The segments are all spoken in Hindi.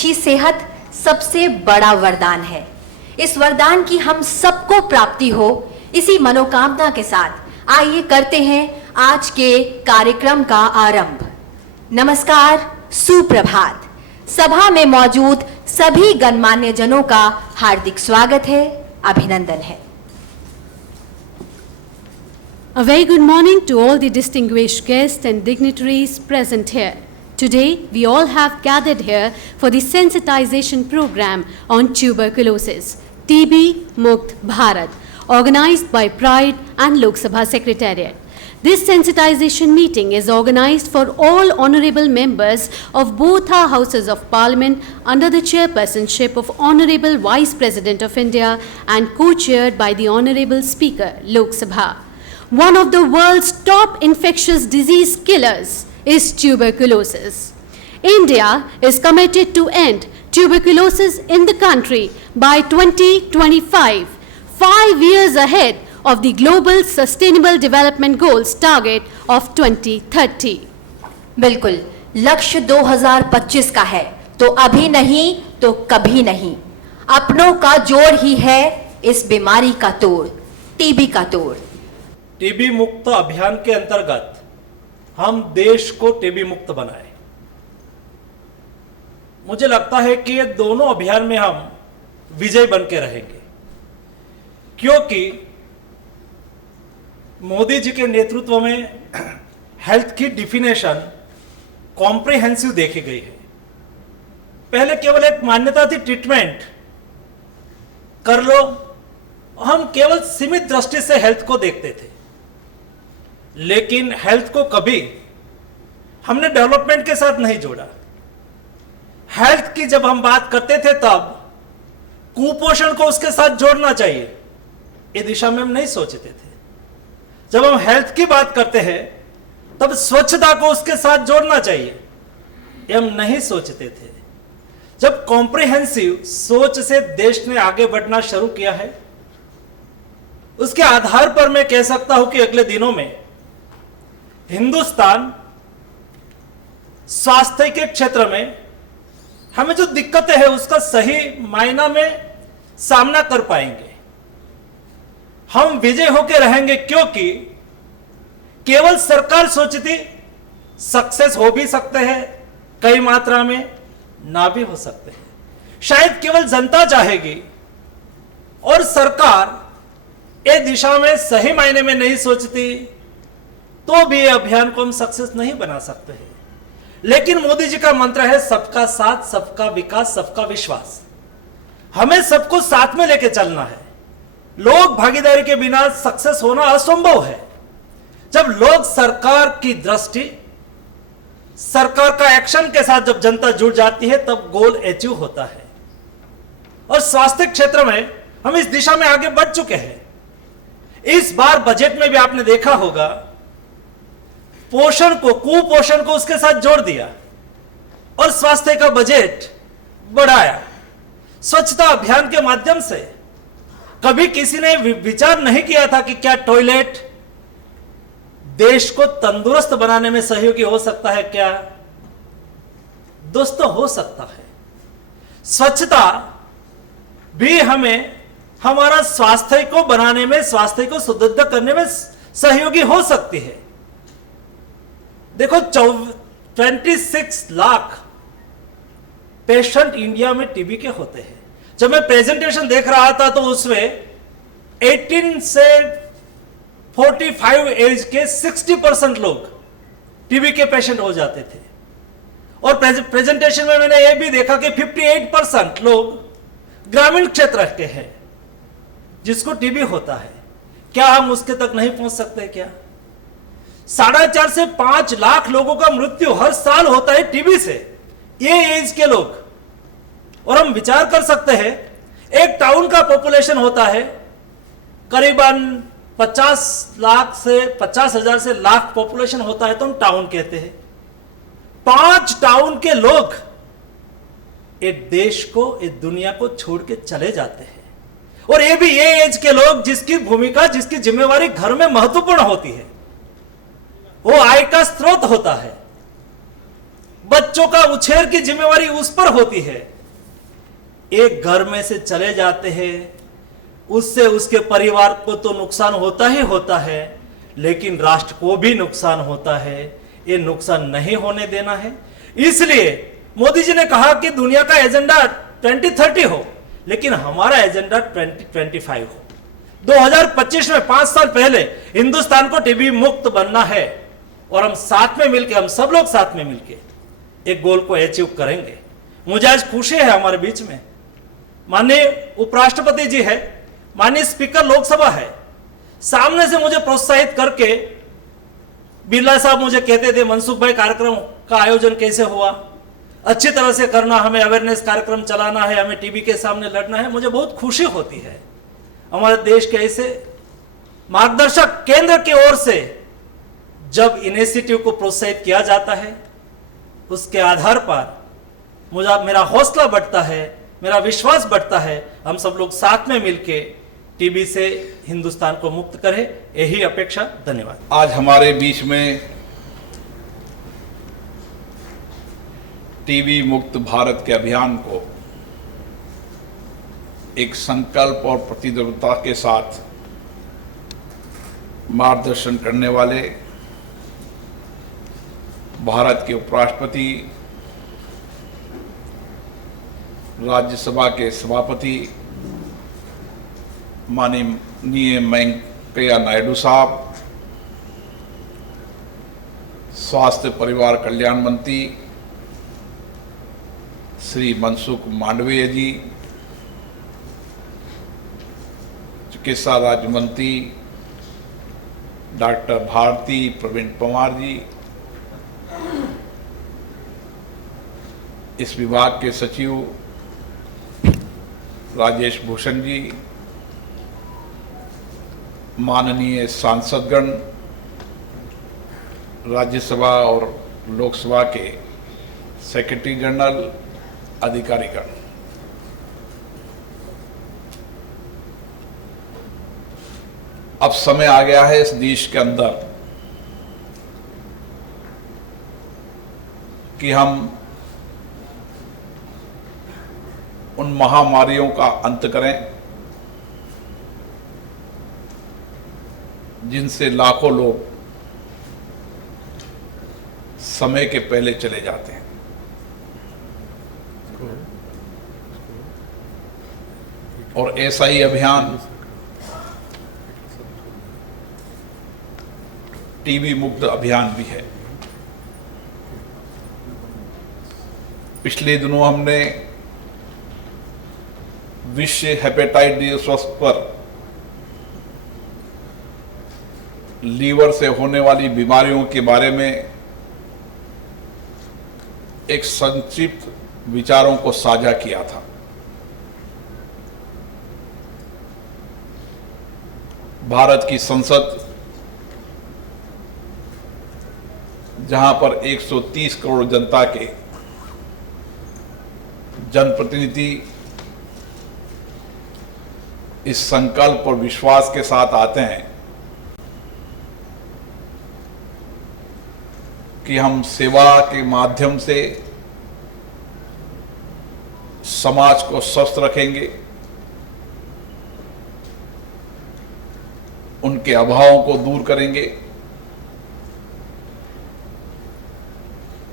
अच्छी सेहत सबसे बड़ा वरदान है। इस वरदान की हम सबको प्राप्ति हो, इसी मनोकामना के साथ आइए करते हैं आज के कार्यक्रम का आरंभ। नमस्कार, सुप्रभात। सभा में मौजूद सभी गणमान्य जनों का हार्दिक स्वागत है, अभिनंदन है। A very good morning to all the distinguished guests and dignitaries present here. Today, we all have gathered here for the sensitization program on tuberculosis, TB Mukt Bharat, organized by Pride and Lok Sabha Secretariat. This sensitization meeting is organized for all honorable members of both our houses of parliament under the chairpersonship of Honorable Vice President of India and co-chaired by the Honorable Speaker, Lok Sabha. One of the world's top infectious disease killers is tuberculosis. India is committed to end tuberculosis in the country by 2025, 5 years ahead of the Global Sustainable Development Goals target of 2030. बिल्कुल, लक्ष्य 2025 का है, तो अभी नहीं तो कभी नहीं। अपनों का जोड़ ही है इस बीमारी का तोड़, टीबी का तोड़। टीबी मुक्त अभियान के अंतर्गत हम देश को टीबी मुक्त बनाए। मुझे लगता है कि ये दोनों अभियान में हम विजय बन के रहेंगे, क्योंकि मोदी जी के नेतृत्व में हेल्थ की डिफिनेशन कॉम्प्रिहेंसिव देखी गई है। पहले केवल एक मान्यता थी, ट्रीटमेंट कर लो, हम केवल सीमित दृष्टि से हेल्थ को देखते थे। लेकिन हेल्थ को कभी हमने डेवलपमेंट के साथ नहीं जोड़ा। हेल्थ की जब हम बात करते थे तब कुपोषण को उसके साथ जोड़ना चाहिए, इस दिशा में हम नहीं सोचते थे। जब हम हेल्थ की बात करते हैं तब स्वच्छता को उसके साथ जोड़ना चाहिए, ये हम नहीं सोचते थे। जब कॉम्प्रिहेंसिव सोच से देश ने आगे बढ़ना शुरू किया है, उसके आधार पर मैं कह सकता हूं कि अगले दिनों में हिंदुस्तान स्वास्थ्य के क्षेत्र में हमें जो दिक्कतें हैं उसका सही मायना में सामना कर पाएंगे। हम विजय होकर रहेंगे, क्योंकि केवल सरकार सोचती सक्सेस हो भी सकते हैं, कई मात्रा में ना भी हो सकते हैं। शायद केवल जनता चाहेगी और सरकार ये दिशा में सही मायने में नहीं सोचती, तो भी ये अभियान को हम सक्सेस नहीं बना सकते हैं। लेकिन मोदी जी का मंत्र है सबका साथ, सबका विकास, सबका विश्वास। हमें सबको साथ में लेके चलना है। लोग भागीदारी के बिना सक्सेस होना असंभव है। जब लोग, सरकार की दृष्टि, सरकार का एक्शन के साथ जब जनता जुड़ जाती है तब गोल अचीव होता है। और स्वास्थ्य क्षेत्र में हम इस दिशा में आगे बढ़ चुके हैं। इस बार बजट में भी आपने देखा होगा, पोषण को, कुपोषण को उसके साथ जोड़ दिया और स्वास्थ्य का बजट बढ़ाया। स्वच्छता अभियान के माध्यम से कभी किसी ने विचार नहीं किया था कि क्या टॉयलेट देश को तंदुरुस्त बनाने में सहयोगी हो सकता है। क्या दोस्तों, हो सकता है। स्वच्छता भी हमें हमारा स्वास्थ्य को बनाने में, स्वास्थ्य को सुदृढ़ करने में सहयोगी हो सकती है। देखो, 26 लाख पेशेंट इंडिया में टीबी के होते हैं। जब मैं प्रेजेंटेशन देख रहा था तो उसमें 18 से 45 एज के 60% लोग टीबी के पेशेंट हो जाते थे। और प्रेजेंटेशन में मैंने यह भी देखा कि 58% लोग ग्रामीण क्षेत्र के हैं जिसको टीबी होता है। क्या हम उसके तक नहीं पहुंच सकते? क्या 4.5 से 5 लाख लोगों का मृत्यु हर साल होता है टीबी से, ये एज के लोग। और हम विचार कर सकते हैं, एक टाउन का पॉपुलेशन होता है करीबन 50 लाख से 50,000 से लाख पॉपुलेशन होता है, तो हम टाउन कहते हैं। 5 टाउन के लोग एक देश को, एक दुनिया को छोड़ के चले जाते हैं। और ये भी ये एज के लोग जिसकी भूमिका, जिसकी जिम्मेवारी घर में महत्वपूर्ण होती है, वो आय का स्रोत होता है, बच्चों का उछेर की जिम्मेवारी उस पर होती है। एक घर में से चले जाते हैं, उससे उसके परिवार को तो नुकसान होता ही होता है, लेकिन राष्ट्र को भी नुकसान होता है। ये नुकसान नहीं होने देना है। इसलिए मोदी जी ने कहा कि दुनिया का एजेंडा 2030 हो, लेकिन हमारा एजेंडा 2025 हो। 2025 में 5 साल पहले हिंदुस्तान को टीबी मुक्त बनना है और हम साथ में मिलकर, हम सब लोग साथ में मिलकर एक गोल को अचीव करेंगे। मुझे आज खुशी है हमारे बीच में माननीय उपराष्ट्रपति जी है, माननीय स्पीकर लोकसभा है। सामने से मुझे प्रोत्साहित करके बिरला साहब मुझे कहते थे, मनसुख भाई कार्यक्रम का आयोजन कैसे हुआ, अच्छी तरह से करना, हमें अवेयरनेस कार्यक्रम चलाना है, हमें टीबी के सामने लड़ना है। मुझे बहुत खुशी होती है हमारे देश के ऐसे मार्गदर्शक केंद्र की ओर से जब इनिशिएटिव को प्रोत्साहित किया जाता है, उसके आधार पर मेरा हौसला बढ़ता है, मेरा विश्वास बढ़ता है। हम सब लोग साथ में मिलके टीबी से हिंदुस्तान को मुक्त करें, यही अपेक्षा। धन्यवाद। आज हमारे बीच में टीबी मुक्त भारत के अभियान को एक संकल्प और प्रतिबद्धता के साथ मार्गदर्शन करने वाले भारत के उपराष्ट्रपति, राज्यसभा के सभापति माननीय वेंकैया नायडू साहब, स्वास्थ्य परिवार कल्याण मंत्री श्री मनसुख मांडविया जी, चिकित्सा राज्य मंत्री डॉक्टर भारती प्रवीण पवार जी, इस विभाग के सचिव राजेश भूषण जी, माननीय सांसदगण, राज्यसभा और लोकसभा के सेक्रेटरी जनरल, अधिकारीगण, अब समय आ गया है इस देश के अंदर कि हम उन महामारियों का अंत करें जिनसे लाखों लोग समय के पहले चले जाते हैं। और ऐसा ही अभियान टीबी मुक्त अभियान भी है। पिछले दिनों हमने विश्व हेपेटाइटिस दिवस पर लीवर से होने वाली बीमारियों के बारे में एक संक्षिप्त विचारों को साझा किया था। भारत की संसद, जहां पर 130 करोड़ जनता के जनप्रतिनिधि इस संकल्प और विश्वास के साथ आते हैं कि हम सेवा के माध्यम से समाज को स्वस्थ रखेंगे, उनके अभावों को दूर करेंगे,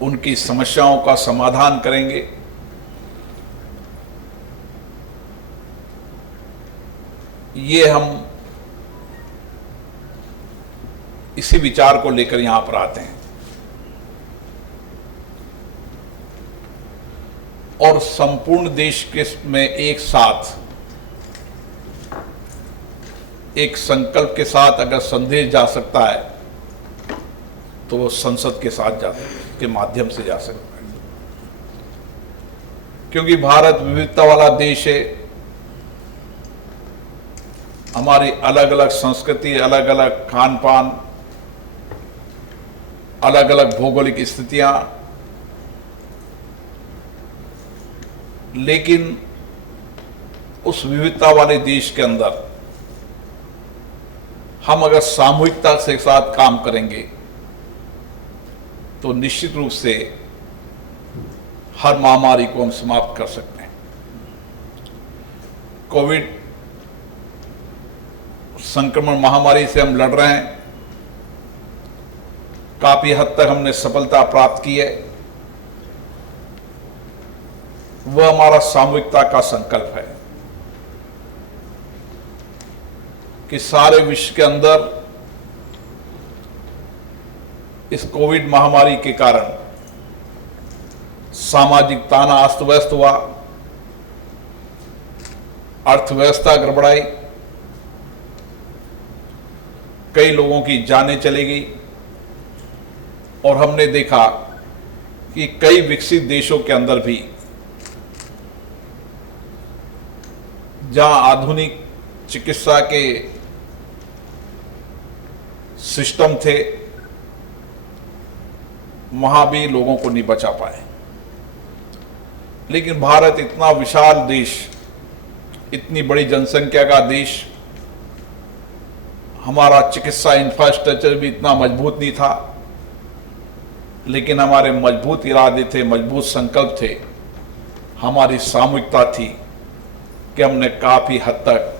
उनकी समस्याओं का समाधान करेंगे, ये हम इसी विचार को लेकर यहां पर आते हैं। और संपूर्ण देश के में एक साथ एक संकल्प के साथ अगर संदेश जा सकता है तो वो संसद के साथ के माध्यम से जा सकता है, क्योंकि भारत विविधता वाला देश है। हमारी अलग अलग संस्कृति, अलग अलग खान पान, अलग अलग भौगोलिक स्थितियां, लेकिन उस विविधता वाले देश के अंदर हम अगर सामूहिकता के साथ काम करेंगे तो निश्चित रूप से हर महामारी को हम समाप्त कर सकते हैं। कोविड संक्रमण महामारी से हम लड़ रहे हैं। काफी हद तक हमने सफलता प्राप्त की है। वह हमारा सामूहिकता का संकल्प है कि सारे विश्व के अंदर इस कोविड महामारी के कारण सामाजिक ताना अस्त व्यस्त हुआ, अर्थव्यवस्था गड़बड़ाई, कई लोगों की जानें चली गई और हमने देखा कि कई विकसित देशों के अंदर भी जहां आधुनिक चिकित्सा के सिस्टम थे वहां भी लोगों को नहीं बचा पाए। लेकिन भारत इतना विशाल देश, इतनी बड़ी जनसंख्या का देश, हमारा चिकित्सा इंफ्रास्ट्रक्चर भी इतना मजबूत नहीं था, लेकिन हमारे मजबूत इरादे थे, मजबूत संकल्प थे, हमारी सामूहिकता थी कि हमने काफी हद तक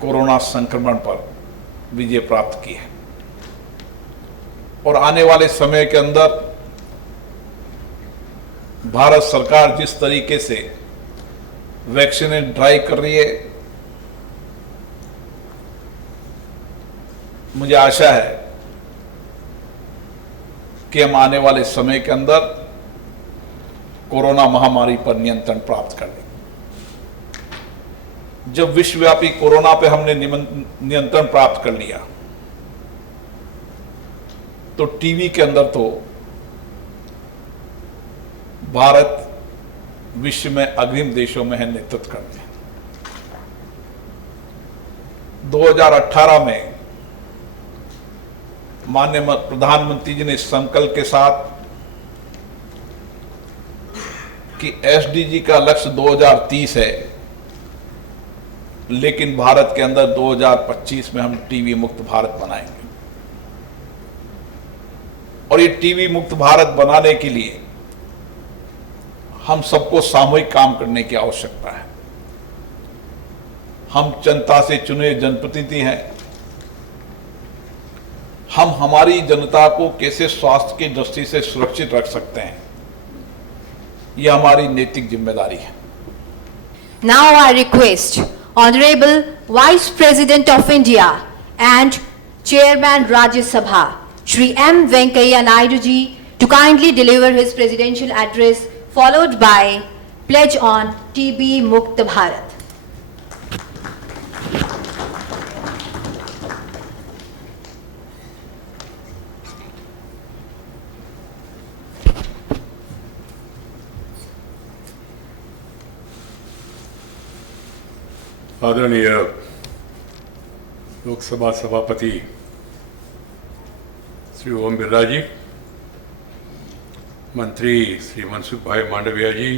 कोरोना संक्रमण पर विजय प्राप्त की है। और आने वाले समय के अंदर भारत सरकार जिस तरीके से वैक्सीनेट ड्राइव कर रही है, मुझे आशा है कि हम आने वाले समय के अंदर कोरोना महामारी पर नियंत्रण प्राप्त कर लेंगे। जब विश्वव्यापी कोरोना पे हमने नियंत्रण प्राप्त कर लिया तो टीवी के अंदर तो भारत विश्व में अग्रिम देशों में है नेतृत्व करने। 2018 में माननीय प्रधानमंत्री जी ने इस संकल्प के साथ कि एसडीजी का लक्ष्य 2030 है, लेकिन भारत के अंदर 2025 में हम टीबी मुक्त भारत बनाएंगे। और ये टीबी मुक्त भारत बनाने के लिए हम सबको सामूहिक काम करने की आवश्यकता है। हम जनता से चुने जनप्रतिनिधि हैं। हम हमारी जनता को कैसे स्वास्थ्य की दृष्टि से सुरक्षित रख सकते हैं, यह हमारी नैतिक जिम्मेदारी है। Now I request Honorable Vice President of India and Chairman Rajya Sabha, Shri M. Venkaiah Naidu ji, to kindly deliver his presidential address, followed by pledge on TB Mukt Bharat. आदरणीय लोकसभा सभापति श्री ओम बिरला जी, मंत्री श्री मनसुख भाई मांडविया जी,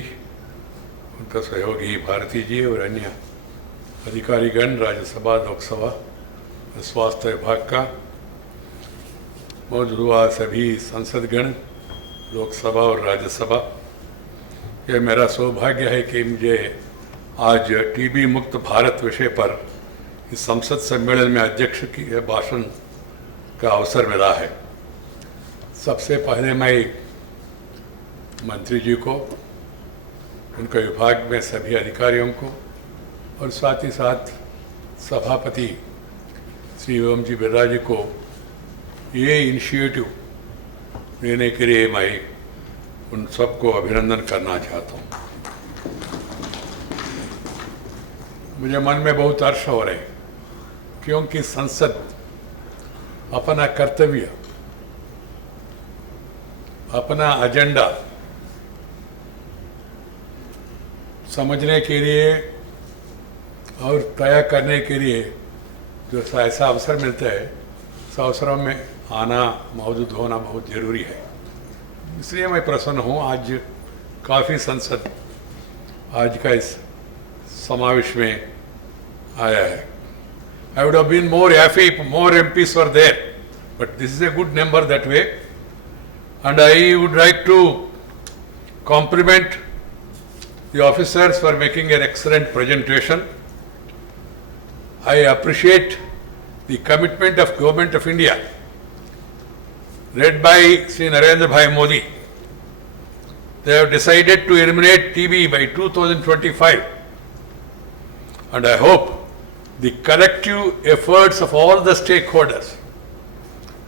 उनका सहयोगी भारती जी और अन्य अधिकारीगण, राज्यसभा, लोकसभा और स्वास्थ्य विभाग का मौजूद हुआ सभी संसदगण, लोकसभा और राज्यसभा, यह मेरा सौभाग्य है कि मुझे आज टीबी मुक्त भारत विषय पर इस संसद सम्मेलन में अध्यक्ष की भाषण का अवसर मिला है। सबसे पहले मैं मंत्री जी को, उनके विभाग में सभी अधिकारियों को और साथ ही साथ सभापति श्री ओम जी बिरला जी को ये इनिशिएटिव लेने के लिए मैं उन सबको अभिनंदन करना चाहता हूँ। मुझे मन में बहुत हर्ष हो रहे हैं क्योंकि संसद अपना कर्तव्य, अपना एजेंडा समझने के लिए और तय करने के लिए जो ऐसा अवसर मिलता है, उस अवसरों में आना, मौजूद होना बहुत ज़रूरी है। इसलिए मैं प्रसन्न हूँ। आज काफ़ी संसद आज का इस समावेश में आया है। I would have been more happy if more MPs were there, but this is a good number that way, and I would like to compliment the officers for making an excellent presentation. I appreciate the commitment of Government of India, led by Sri Narendra Bhai Modi. They have decided to eliminate TB by 2025. And I hope the collective efforts of all the stakeholders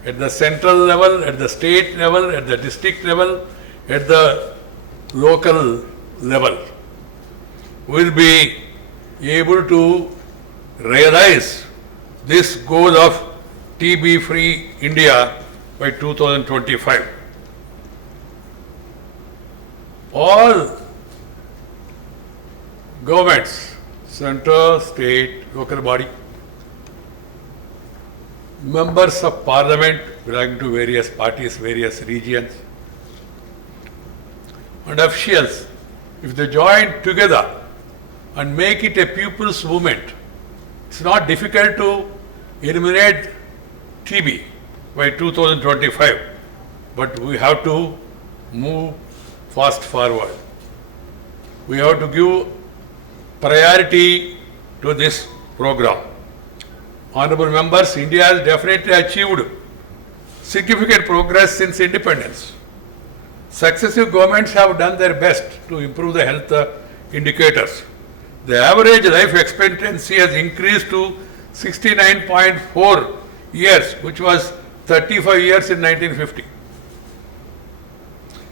at the central level, at the state level, at the district level, at the local level will be able to realize this goal of TB-free India by 2025. All governments, central, state, local body, members of parliament belonging to various parties, various regions, and officials, if they join together and make it a people's movement, it's not difficult to eliminate TB by 2025, but we have to move fast forward. We have to give priority to this program. Honorable members, India has definitely achieved significant progress since independence. Successive governments have done their best to improve the health indicators. The average life expectancy has increased to 69.4 years, which was 35 years in 1950.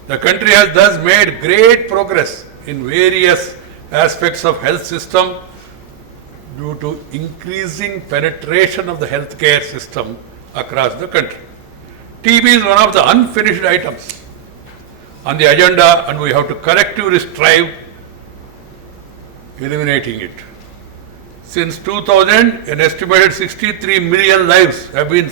The country has thus made great progress in various aspects of health system due to increasing penetration of the healthcare system across the country. TB is one of the unfinished items on the agenda, and we have to collectively strive eliminating it. Since 2000, an estimated 63 million lives have been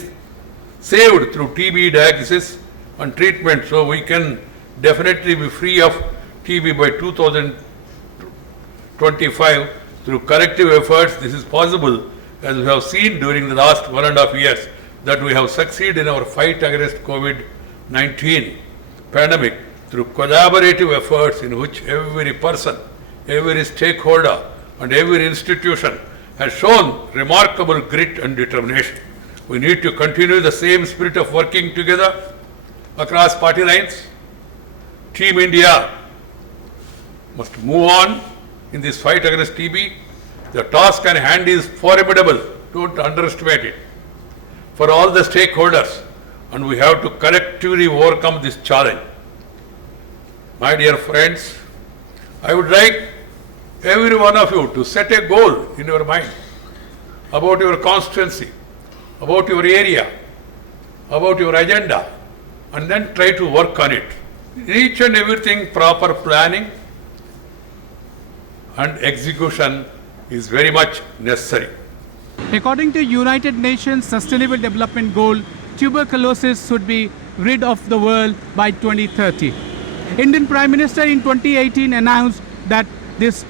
saved through TB diagnosis and treatment, so we can definitely be free of TB by 2025 through collective efforts. This is possible, as we have seen during the last 1.5 years, that we have succeeded in our fight against COVID-19 pandemic through collaborative efforts in which every person, every stakeholder and every institution has shown remarkable grit and determination. We need to continue the same spirit of working together across party lines. Team India must move on in this fight against TB. The task at hand is formidable, don't underestimate it, for all the stakeholders, and we have to collectively overcome this challenge. My dear friends, I would like every one of you to set a goal in your mind about your constituency, about your area, about your agenda, and then try to work on it. Each and everything, proper planning and execution is very much necessary. According to United Nations Sustainable Development Goal, tuberculosis should be rid of the world by 2030. Indian Prime Minister in 2018 announced that this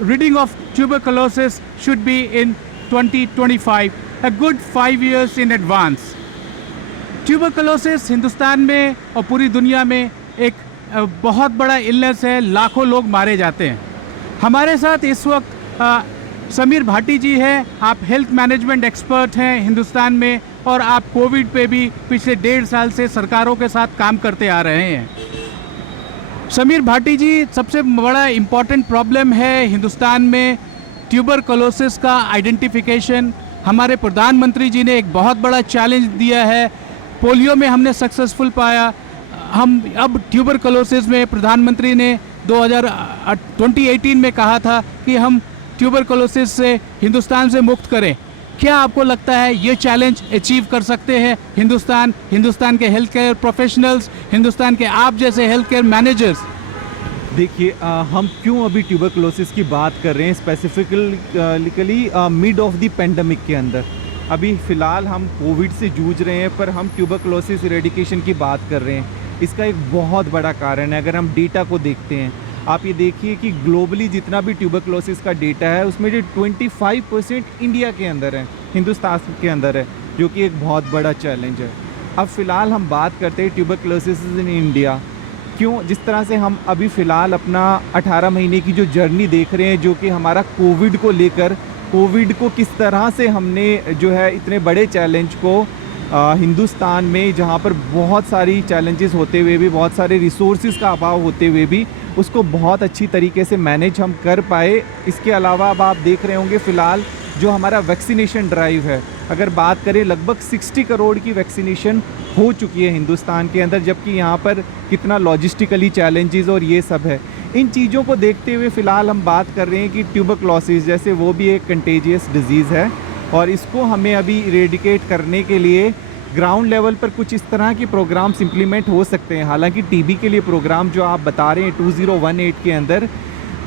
ridding of tuberculosis should be in 2025, a good 5 years in advance. Tuberculosis Hindustan में और पूरी दुनिया में एक बहुत बड़ा इलनेस है, लाखों लोग मारे जाते हैं। हमारे साथ इस वक्त समीर भाटी जी हैं, आप हेल्थ मैनेजमेंट एक्सपर्ट हैं हिंदुस्तान में, और आप कोविड पे भी पिछले 1.5 साल से सरकारों के साथ काम करते आ रहे हैं। समीर भाटी जी, सबसे बड़ा इम्पॉर्टेंट प्रॉब्लम है हिंदुस्तान में ट्यूबरकुलोसिस का आइडेंटिफिकेशन। हमारे प्रधानमंत्री जी ने एक बहुत बड़ा चैलेंज दिया है, पोलियो में हमने सक्सेसफुल पाया, हम अब ट्यूबरकुलोसिस में प्रधानमंत्री ने 2018 में कहा था कि हम ट्यूबरकुलोसिस से हिंदुस्तान से मुक्त करें। क्या आपको लगता है ये चैलेंज अचीव कर सकते हैं हिंदुस्तान के हेल्थ केयर प्रोफेशनल्स, हिंदुस्तान के आप जैसे हेल्थ केयर मैनेजर्स? देखिए, हम क्यों अभी ट्यूबरकुलोसिस की बात कर रहे हैं specifically mid of the pandemic के अंदर। अभी फ़िलहाल हम कोविड से जूझ रहे हैं, पर हम ट्यूबरकुलोसिस इरेडिकेशन की बात कर रहे हैं। इसका एक बहुत बड़ा कारण है, अगर हम डेटा को देखते हैं, आप ये देखिए कि ग्लोबली जितना भी ट्यूबरकुलोसिस का डेटा है उसमें जो 25% इंडिया के अंदर है, हिंदुस्तान के अंदर है, जो कि एक बहुत बड़ा चैलेंज है। अब फ़िलहाल हम बात करते हैं ट्यूबरकुलोसिस इन इंडिया। क्यों, जिस तरह से हम अभी फ़िलहाल अपना 18 महीने की जो जर्नी देख रहे हैं, जो कि हमारा कोविड को लेकर, कोविड को किस तरह से हमने जो है इतने बड़े चैलेंज को हिंदुस्तान में, जहाँ पर बहुत सारी चैलेंजेस होते हुए भी, बहुत सारे रिसोर्सेज का अभाव होते हुए भी, उसको बहुत अच्छी तरीके से मैनेज हम कर पाए। इसके अलावा अब आप देख रहे होंगे फ़िलहाल जो हमारा वैक्सीनेशन ड्राइव है, अगर बात करें लगभग 60 करोड़ की वैक्सीनेशन हो चुकी है हिंदुस्तान के अंदर, जबकि यहाँ पर कितना लॉजिस्टिकली चैलेंजेस और ये सब है। इन चीज़ों को देखते हुए फ़िलहाल हम बात कर रहे हैं कि ट्यूबरक्लोसिस जैसे वो भी एक कंटेजियस डिजीज़ है और इसको हमें अभी इरेडिकेट करने के लिए ग्राउंड लेवल पर कुछ इस तरह के प्रोग्राम्स इम्प्लीमेंट हो सकते हैं। हालांकि टीबी के लिए प्रोग्राम जो आप बता रहे हैं 2018 के अंदर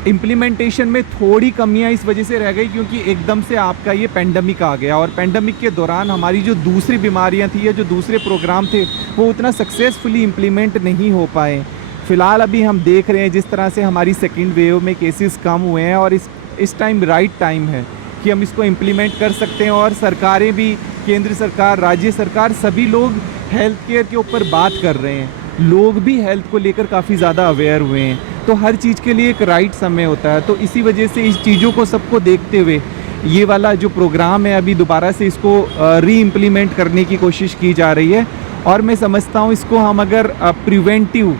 इम्प्लीमेंटेशन में थोड़ी कमियां इस वजह से रह गई क्योंकि एकदम से आपका ये पेंडेमिक आ गया और पेंडेमिक के दौरान हमारी जो दूसरी बीमारियां थी या जो दूसरे प्रोग्राम थे वो उतना सक्सेसफुली इम्प्लीमेंट नहीं हो पाए। फ़िलहाल अभी हम देख रहे हैं जिस तरह से हमारी सेकेंड वेव में केसेस कम हुए हैं और इस टाइम राइट टाइम है कि हम इसको इम्प्लीमेंट कर सकते हैं और सरकारें भी, केंद्र सरकार, राज्य सरकार, सभी लोग हेल्थ केयर के ऊपर बात कर रहे हैं। लोग भी हेल्थ को लेकर काफ़ी ज़्यादा अवेयर हुए हैं, तो हर चीज़ के लिए एक राइट समय होता है। तो इसी वजह से इस चीज़ों को सबको देखते हुए ये वाला जो प्रोग्राम है अभी दोबारा से इसको री इम्प्लीमेंट करने की कोशिश की जा रही है और मैं समझता हूँ इसको हम अगर प्रिवेंटिव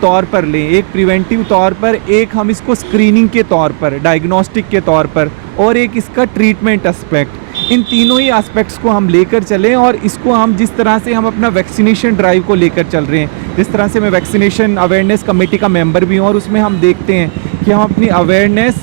तौर पर लें, एक प्रिवेंटिव तौर पर, एक हम इसको स्क्रीनिंग के तौर पर, डायग्नोस्टिक के तौर पर और एक इसका ट्रीटमेंट एस्पेक्ट, इन तीनों ही एस्पेक्ट्स को हम लेकर चलें और इसको हम जिस तरह से हम अपना वैक्सीनेशन ड्राइव को लेकर चल रहे हैं, जिस तरह से मैं वैक्सीनेशन अवेयरनेस कमेटी का मेंबर भी हूँ और उसमें हम देखते हैं कि हम अपनी अवेयरनेस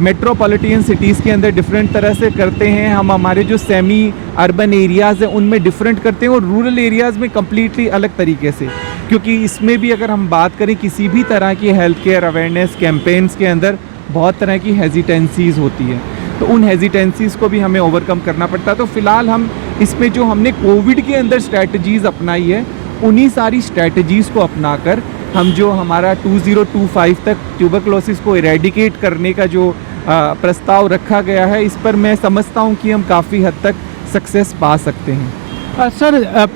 मेट्रोपॉलिटन सिटीज़ के अंदर डिफरेंट तरह से करते हैं, हम हमारे जो सेमी अर्बन एरियाज़ हैं उनमें डिफरेंट करते हैं और रूरल एरियाज़ में कम्प्लीटली अलग तरीके से, क्योंकि इसमें भी अगर हम बात करें किसी भी तरह की हेल्थ केयर अवेयरनेस कैंपेन्स के अंदर बहुत तरह की हेजिटेंसीज़ होती है, तो उन हेजिटेंसीज़ को भी हमें ओवरकम करना पड़ता है। तो फ़िलहाल हम इसमें जो हमने कोविड के अंदर स्ट्रैटेजीज़ अपनाई है उन्हीं सारी स्ट्रैटेजीज़ को अपनाकर हम जो हमारा 2025 तक ट्यूबरक्लोसिस को इरेडिकेट करने का जो प्रस्ताव रखा गया है, इस पर मैं समझता हूं कि हम काफ़ी हद तक सक्सेस पा सकते हैं। सर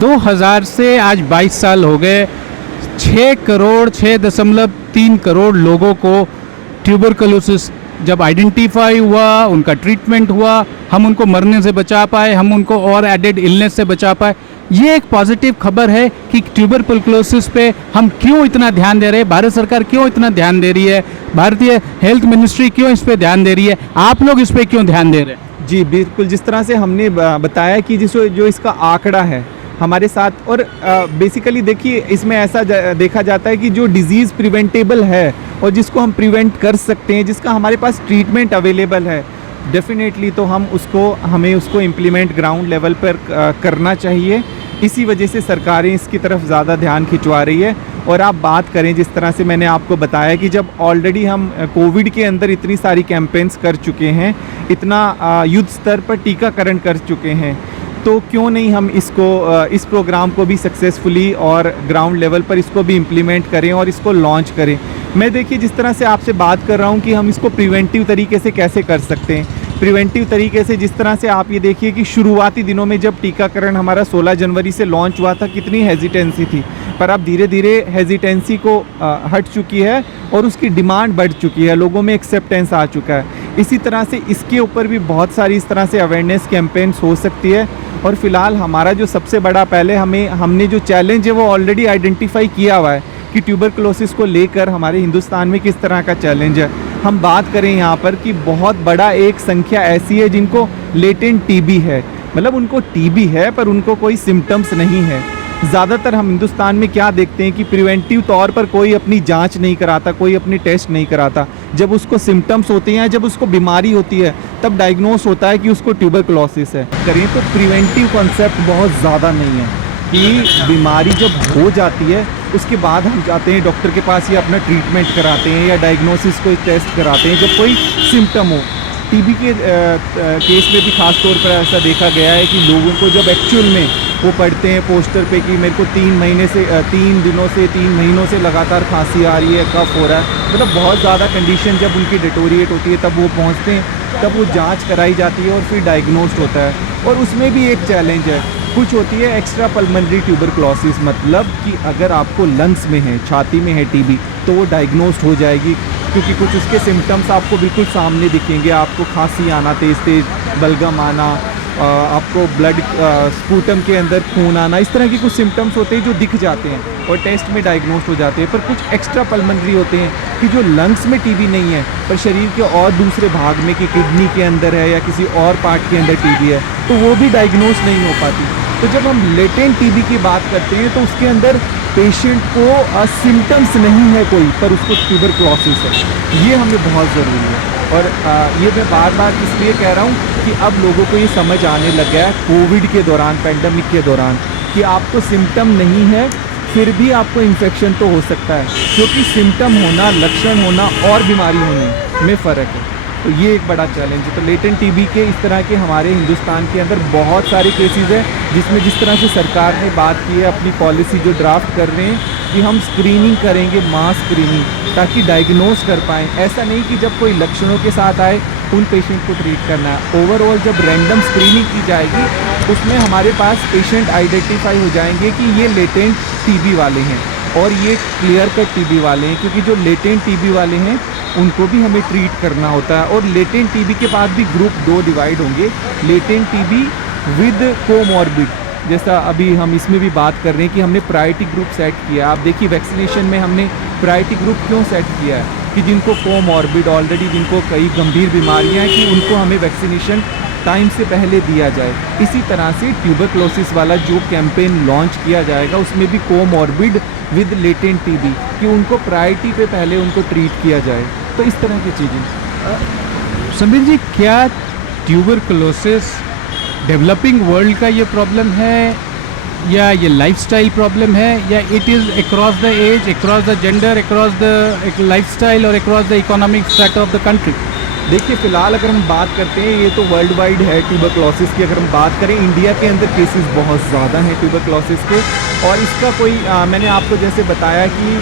2000 से आज 22 साल हो गए, 6.3 करोड़ लोगों को ट्यूबरक्लोसिस जब आइडेंटिफाई हुआ, उनका ट्रीटमेंट हुआ, हम उनको मरने से बचा पाए, हम उनको और एडेड इलनेस से बचा पाए। ये एक पॉजिटिव खबर है कि ट्यूबरक्लोसिस पे हम क्यों इतना ध्यान दे रहे हैं, भारत सरकार क्यों इतना ध्यान दे रही है, भारतीय हेल्थ मिनिस्ट्री क्यों इस पे ध्यान दे रही है, आप लोग इस पे क्यों ध्यान दे रहे हैं? जी बिल्कुल, जिस तरह से हमने बताया कि जो इसका आंकड़ा है हमारे साथ, और बेसिकली देखिए इसमें ऐसा देखा जाता है कि जो डिज़ीज़ प्रिवेंटेबल है और जिसको हम प्रिवेंट कर सकते हैं, जिसका हमारे पास ट्रीटमेंट अवेलेबल है, डेफिनेटली तो हमें उसको इम्प्लीमेंट ग्राउंड लेवल पर करना चाहिए। इसी वजह से सरकारें इसकी तरफ ज़्यादा ध्यान खिंचवा रही है। और आप बात करें जिस तरह से मैंने आपको बताया कि जब ऑलरेडी हम कोविड के अंदर इतनी सारी कैंपेन्स कर चुके हैं, इतना युद्ध स्तर पर टीकाकरण कर चुके हैं, तो क्यों नहीं हम इस प्रोग्राम को भी सक्सेसफुली और ग्राउंड लेवल पर इसको भी इम्प्लीमेंट करें और इसको लॉन्च करें। मैं देखिए जिस तरह से आपसे बात कर रहा हूँ कि हम इसको प्रिवेंटिव तरीके से कैसे कर सकते हैं, प्रिवेंटिव तरीके से जिस तरह से आप ये देखिए कि शुरुआती दिनों में जब टीकाकरण हमारा 16 जनवरी से लॉन्च हुआ था, कितनी हेजिटेंसी थी, पर अब धीरे धीरे हेजिटेंसी को हट चुकी है और उसकी डिमांड बढ़ चुकी है, लोगों में एक्सेप्टेंस आ चुका है। इसी तरह से इसके ऊपर भी बहुत सारी इस तरह से अवेयरनेस कैंपेन्स हो सकती है। और फिलहाल हमारा जो सबसे बड़ा, पहले हमने जो चैलेंज है वो ऑलरेडी आइडेंटिफाई किया हुआ है कि ट्यूबरक्लोसिस को लेकर हमारे हिंदुस्तान में किस तरह का चैलेंज है। हम बात करें यहाँ पर कि बहुत बड़ा एक संख्या ऐसी है जिनको लेटेंट टीबी है, मतलब उनको टीबी है पर उनको कोई सिम्टम्स नहीं है। ज़्यादातर हम हिंदुस्तान में क्या देखते हैं कि प्रिवेंटिव तौर पर कोई अपनी जांच नहीं कराता, कोई अपनी टेस्ट नहीं कराता। जब उसको सिम्टम्स होते हैं, जब उसको बीमारी होती है, तब डायग्नोस होता है कि उसको ट्यूबरक्लोसिस है। करें तो प्रिवेंटिव कॉन्सेप्ट बहुत ज़्यादा नहीं है कि बीमारी जब हो जाती है उसके बाद हम जाते हैं डॉक्टर के पास या अपना ट्रीटमेंट कराते हैं या डायग्नोसिस कोई टेस्ट कराते हैं जब कोई सिम्टम हो। टीबी के केस में भी ख़ास तौर पर ऐसा देखा गया है कि लोगों को जब एक्चुअल में वो पढ़ते हैं पोस्टर पे कि मेरे को 3 महीनों से लगातार खांसी आ रही है, कफ हो रहा है, मतलब बहुत ज़्यादा कंडीशन जब उनकी डिटोरिएट होती है, तब वो पहुंचते हैं, तब वो जांच कराई जाती है और फिर डायग्नोस्ड होता है। और उसमें भी एक चैलेंज है कुछ होती है एक्स्ट्रा पल्मोनरी ट्यूबरक्लोसिस, मतलब कि अगर आपको लंग्स में है, छाती में है टीबी, तो वो डायग्नोस्ड हो जाएगी, क्योंकि कुछ उसके सिम्टम्स आपको बिल्कुल सामने दिखेंगे। आपको खांसी आना, तेज़ तेज़ बलगम आना, आपको ब्लड स्पूटम के अंदर खून आना, इस तरह के कुछ सिम्टम्स होते हैं जो दिख जाते हैं और टेस्ट में डायग्नोस्ड हो जाते हैं। पर कुछ एक्स्ट्रा पल्मोनरी होते हैं कि जो लंग्स में टीबी नहीं है, पर शरीर के और दूसरे भाग में, कि किडनी के अंदर है या किसी और पार्ट के अंदर टीबी है, तो वो भी डायग्नोज नहीं हो पाती। तो जब हम लेटेंट टीबी की बात करते हैं तो उसके अंदर पेशेंट को सिम्टम्स नहीं है कोई, पर उसको ट्यूबरक्लोसिस है। ये हमें बहुत ज़रूरी है। और ये मैं बार बार इसलिए कह रहा हूँ कि अब लोगों को ये समझ आने लग गया है कोविड के दौरान, पैंडमिक के दौरान, कि आपको सिम्टम नहीं है फिर भी आपको इन्फेक्शन तो हो सकता है, क्योंकि सिम्टम होना, लक्षण होना और बीमारी होने में फ़र्क है। तो ये एक बड़ा चैलेंज है। तो लेटेंट टीबी के इस तरह के हमारे हिंदुस्तान के अंदर बहुत सारे केसेस हैं, जिसमें जिस तरह से सरकार ने बात की है, अपनी पॉलिसी जो ड्राफ्ट कर रहे हैं कि हम स्क्रीनिंग करेंगे, मास स्क्रीनिंग, ताकि डायग्नोज कर पाएँ। ऐसा नहीं कि जब कोई लक्षणों के साथ आए उन पेशेंट को ट्रीट करना है। ओवरऑल जब रैंडम स्क्रीनिंग की जाएगी उसमें हमारे पास पेशेंट आइडेंटिफाई हो जाएंगे कि ये लेटेंट टीबी वाले हैं और ये क्लियर कट टीबी वाले हैं, क्योंकि जो लेटेंट टीबी वाले हैं उनको भी हमें ट्रीट करना होता है। और लेटेंट टीबी के बाद भी ग्रुप 2 डिवाइड होंगे, लेटेंट टीबी विद कोमॉर्बिड, जैसा अभी हम इसमें भी बात कर रहे हैं कि हमने प्रायोरिटी ग्रुप सेट किया। आप देखिए वैक्सीनेशन में हमने प्रायोरिटी ग्रुप क्यों सेट किया है, कि जिनको कोमॉर्बिड ऑलरेडी, जिनको कई गंभीर बीमारियां हैं, कि उनको हमें वैक्सीनेशन टाइम से पहले दिया जाए। इसी तरह से ट्यूबरक्लोसिस वाला जो कैंपेन लॉन्च किया जाएगा उसमें भी कोमॉर्बिड विद लेटेंट टीबी, कि उनको प्रायोरिटी पे पहले उनको ट्रीट किया जाए। तो इस तरह की चीज़ें। समीर जी, क्या ट्यूबरकुलोसिस डेवलपिंग वर्ल्ड का ये प्रॉब्लम है या ये लाइफस्टाइल प्रॉब्लम है, या it is across the age, across the gender, across the lifestyle और across the economic strata of the country? देखिए फ़िलहाल अगर हम बात करते हैं, ये तो वर्ल्ड वाइड है ट्यूबरक्लोसिस की। अगर हम बात करें इंडिया के अंदर केसेस बहुत ज़्यादा हैं ट्यूबरक्लोसिस के, और इसका कोई मैंने आपको जैसे बताया कि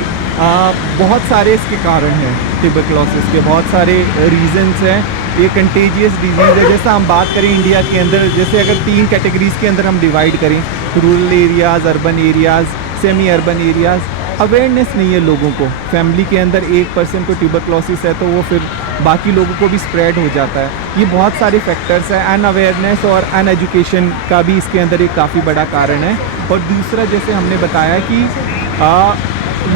बहुत सारे इसके कारण हैं ट्यूबरक्लोसिस के, बहुत सारे रीजंस हैं। ये कंटेजियस डिजीज़ है। जैसा हम बात करें इंडिया के अंदर, जैसे अगर 3 कैटेगरीज़ के अंदर हम डिवाइड करें, rural areas, urban areas, semi urban areas, awareness नहीं है लोगों को। फैमिली के अंदर 1% को ट्यूबरक्लोसिस है तो वो फिर बाकी लोगों को भी स्प्रेड हो जाता है। ये बहुत सारे फैक्टर्स हैं। अनअवेयरनेस और अनएजुकेशन का भी इसके अंदर एक काफ़ी बड़ा कारण है। और दूसरा, जैसे हमने बताया कि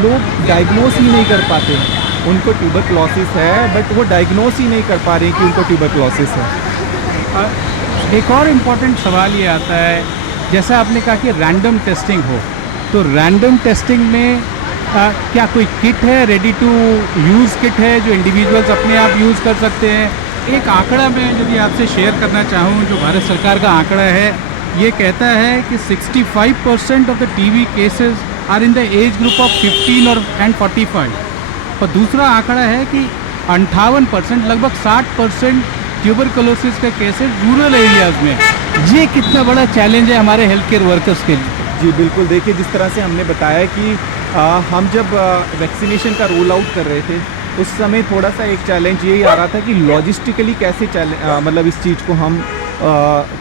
लोग डायग्नोस ही नहीं कर पाते, उनको ट्यूबरक्लोसिस है बट वो डायग्नोस ही नहीं कर पा रहे कि उनको ट्यूबरक्लोसिस है। एक और इम्पॉर्टेंट सवाल ये आता है, जैसा आपने कहा कि रैंडम टेस्टिंग हो, तो रैंडम टेस्टिंग में क्या कोई किट है, रेडी टू यूज़ किट है जो इंडिविजुअल्स अपने आप यूज़ कर सकते हैं? एक आंकड़ा मैं यदि आपसे शेयर करना चाहूँ, जो भारत सरकार का आंकड़ा है, ये कहता है कि 65% of the TB cases are in the age group of 15 और 45। और दूसरा आंकड़ा है कि 58%, लगभग 60% ट्यूबरकुलोसिस के केसेस रूरल एरियाज़ में। ये कितना बड़ा चैलेंज है हमारे हेल्थ केयर वर्कर्स के लिए? जी बिल्कुल, देखिए जिस तरह से हमने बताया कि हम जब वैक्सीनेशन का रोल आउट कर रहे थे उस समय थोड़ा सा एक चैलेंज यही आ रहा था कि लॉजिस्टिकली कैसे मतलब इस चीज़ को हम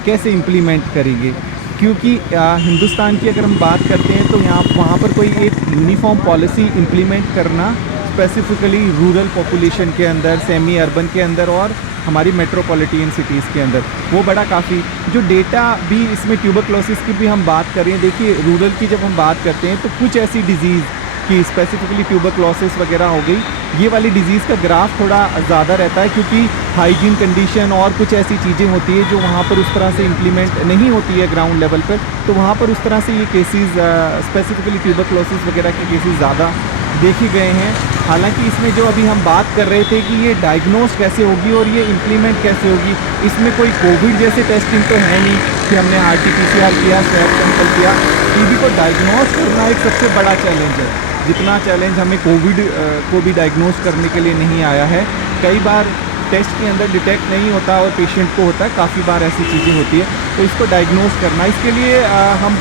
कैसे इम्प्लीमेंट करेंगे, क्योंकि हिंदुस्तान की अगर हम बात करते हैं तो वहाँ पर कोई एक यूनिफॉर्म पॉलिसी इम्प्लीमेंट करना स्पेसिफिकली रूरल पॉपुलेशन के अंदर, सेमी अर्बन के अंदर और हमारी मेट्रोपॉलिटन सिटीज़ के अंदर, वो बड़ा काफ़ी जो डेटा भी इसमें ट्यूबरक्लोसिस की भी हम बात करें। देखिए रूरल की जब हम बात करते हैं तो कुछ ऐसी डिजीज़ की स्पेसिफिकली ट्यूबरक्लोसिस वगैरह हो गई, ये वाली डिज़ीज़ का ग्राफ थोड़ा ज़्यादा रहता है, क्योंकि हाइजीन कंडीशन और कुछ ऐसी चीज़ें होती है जो वहाँ पर उस तरह से इम्प्लीमेंट नहीं होती है ग्राउंड लेवल पर, तो वहाँ पर उस तरह से ये केसेस स्पेसिफिकली ट्यूबरक्लोसिस वगैरह के केसेस ज़्यादा देखे गए हैं। हालांकि इसमें जो अभी हम बात कर रहे थे कि ये डायग्नोस कैसे होगी और ये इम्प्लीमेंट कैसे होगी, इसमें कोई कोविड जैसे टेस्टिंग तो है नहीं कि हमने RT-PCR किया, स्वैब सैंपल किया। टीबी को डायग्नोस करना एक सबसे बड़ा चैलेंज है, जितना चैलेंज हमें कोविड को भी डायग्नोस करने के लिए नहीं आया है। कई बार टेस्ट के अंदर डिटेक्ट नहीं होता और पेशेंट को होता है, काफ़ी बार ऐसी चीज़ें होती है। तो इसको डायग्नोस करना, इसके लिए हम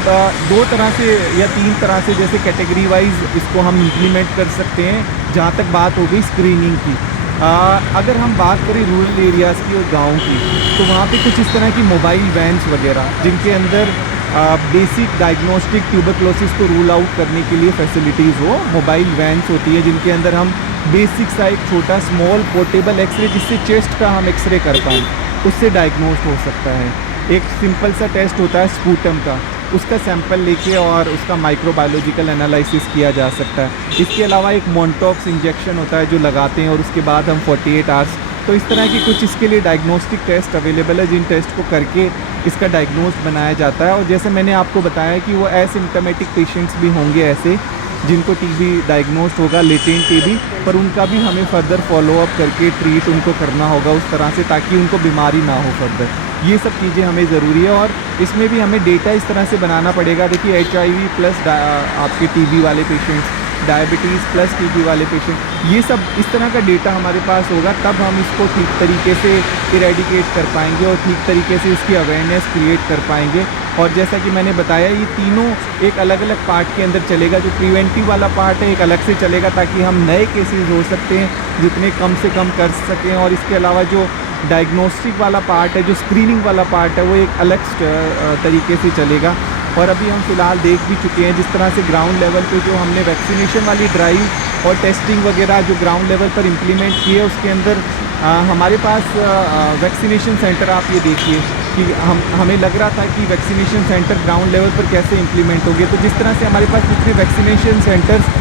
2 तरह से या 3 तरह से जैसे कैटेगरी वाइज इसको हम इम्प्लीमेंट कर सकते हैं। जहाँ तक बात हो गई स्क्रीनिंग की, अगर हम बात करें रूरल एरियाज़ की और गाँव की, तो वहाँ पे कुछ इस तरह की मोबाइल वैन्स वगैरह जिनके अंदर बेसिक डायग्नोस्टिक ट्यूबरक्लोसिस को रूल आउट करने के लिए फैसिलिटीज़ हो। मोबाइल वैन्स होती है जिनके अंदर हम बेसिक सा एक छोटा स्मॉल पोर्टेबल एक्सरे, जिससे चेस्ट का हम एक्सरे कर पाएँ, उससे डायग्नोस्ट हो सकता है। एक सिंपल सा टेस्ट होता है स्पूटम का, उसका सैंपल लेके और उसका माइक्रोबायोलॉजिकल एनालिसिस किया जा सकता है। इसके अलावा एक मोन्टॉक्स इंजेक्शन होता है जो लगाते हैं और उसके बाद हम 48 आवर्स, तो इस तरह की कुछ इसके लिए डायग्नोस्टिक टेस्ट अवेलेबल है जिन टेस्ट को करके इसका डायग्नोस्ट बनाया जाता है। और जैसे मैंने आपको बताया कि वो एसिम्प्टोमेटिक पेशेंट्स भी होंगे ऐसे जिनको टीबी डायग्नोस्ट होगा, लेटेंट टीबी, पर उनका भी हमें फर्दर फॉलोअप करके ट्रीट उनको करना होगा उस तरह से ताकि उनको बीमारी ना हो फर्दर। ये सब चीज़ें हमें ज़रूरी है और इसमें भी हमें डेटा इस तरह से बनाना पड़ेगा। देखिए HIV प्लस आपके टीबी वाले पेशेंट्स, डायबिटीज़ प्लस टीबी वाले पेशेंट, ये सब इस तरह का डेटा हमारे पास होगा तब हम इसको ठीक तरीके से इरेडिकेट कर पाएंगे और ठीक तरीके से इसकी अवेयरनेस क्रिएट कर पाएंगे। और जैसा कि मैंने बताया ये तीनों एक अलग अलग पार्ट के अंदर चलेगा। जो प्रिवेंटिव वाला पार्ट है एक अलग से चलेगा ताकि हम नए केसेस हो सकते हैं जितने कम से कम कर सकें, और इसके अलावा जो डायग्नोस्टिक वाला पार्ट है, जो स्क्रीनिंग वाला पार्ट है, वो एक अलग तरीके से चलेगा। और अभी हम फ़िलहाल देख भी चुके हैं जिस तरह से ग्राउंड लेवल पे जो हमने वैक्सीनेशन वाली ड्राइव और टेस्टिंग वगैरह जो ग्राउंड लेवल पर इम्प्लीमेंट किए उसके अंदर हमारे पास वैक्सीनेशन सेंटर, आप ये देखिए कि हमें लग रहा था कि वैक्सीनेशन सेंटर ग्राउंड लेवल पर कैसे इम्प्लीमेंट होंगे, तो जिस तरह से हमारे पास जितने वैक्सीनेशन सेंटर्स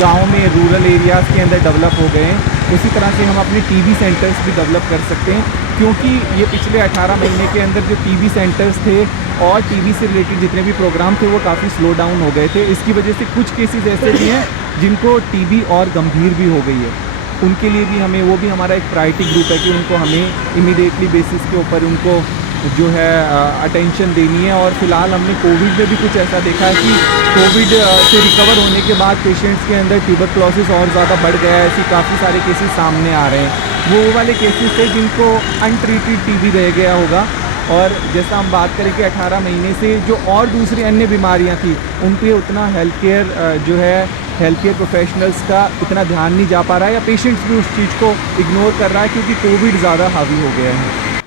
गांव में रूरल एरियाज़ के अंदर डेवलप हो गए हैं, उसी तरह से हम अपने टीबी सेंटर्स भी डेवलप कर सकते हैं। क्योंकि ये पिछले 18 महीने के अंदर जो टीबी सेंटर्स थे और टीबी से रिलेटेड जितने भी प्रोग्राम थे वो काफ़ी स्लो डाउन हो गए थे। इसकी वजह से कुछ केसेस ऐसे भी हैं जिनको टीबी और गंभीर भी हो गई है, उनके लिए भी हमें, वो भी हमारा एक प्रायोरिटी ग्रुप है कि उनको हमें इमीडिएटली बेसिस के ऊपर उनको जो है अटेंशन देनी है। और फिलहाल हमने कोविड में भी कुछ ऐसा देखा है कि कोविड से रिकवर होने के बाद पेशेंट्स के अंदर ट्यूबरक्लोसिस और ज़्यादा बढ़ गया है। ऐसी काफ़ी सारे केसेस सामने आ रहे हैं, वो वाले केसेस थे जिनको अनट्रीटेड टीबी रह गया होगा। और जैसा हम बात करें कि 18 महीने से जो और दूसरी अन्य बीमारियां थी उन पे उतना हेल्थ केयर प्रोफेशनल्स का इतना ध्यान नहीं जा पा रहा है, या पेशेंट्स भी उस चीज़ को इग्नोर कर रहा है क्योंकि कोविड ज़्यादा हावी हो गया है।